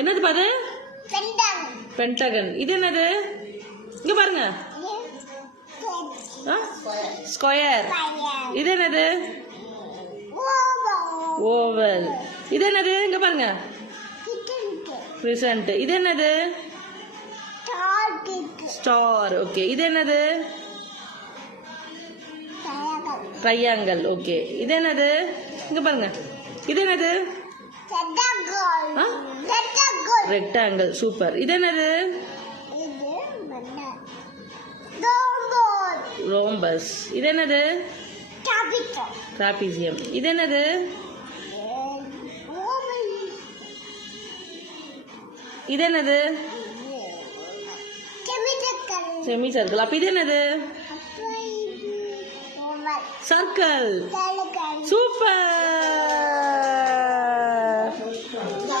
என்னது பாரு? பென்டகன். இது என்னது? இங்க பாருங்க. ஸ்கொயர். இது என்னது? ஓவல். இது என்னது? இங்க பாருங்க. கிரிசன்ட். இது என்னது? ஸ்டார். ஓகே. இது என்னது? ட்ரையாங்கிள். ஓகே. இது என்னது? இங்க பாருங்க. இது என்னது? ரெக்டாங்கிள். சூப்பர். இது என்னது? ரோம்பஸ். இது என்னது? ட்ராபீசியம். இது என்னது? இது என்னது? Semi circle. அப்ப இது என்னது? சர்க்கிள். சூப்பர்.